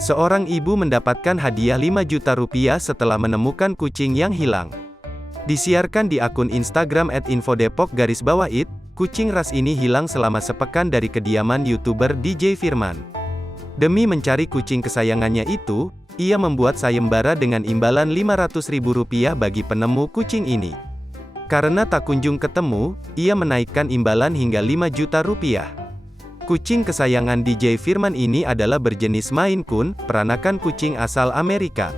Seorang ibu mendapatkan hadiah 5 juta rupiah setelah menemukan kucing yang hilang. Disiarkan di akun Instagram @infodepok_it, kucing ras ini hilang selama sepekan dari kediaman YouTuber DJ Firman. Demi mencari kucing kesayangannya itu, ia membuat sayembara dengan imbalan Rp500.000 bagi penemu kucing ini. Karena tak kunjung ketemu, ia menaikkan imbalan hingga 5 juta rupiah. Kucing kesayangan DJ Firman ini adalah berjenis Maine Coon, peranakan kucing asal Amerika.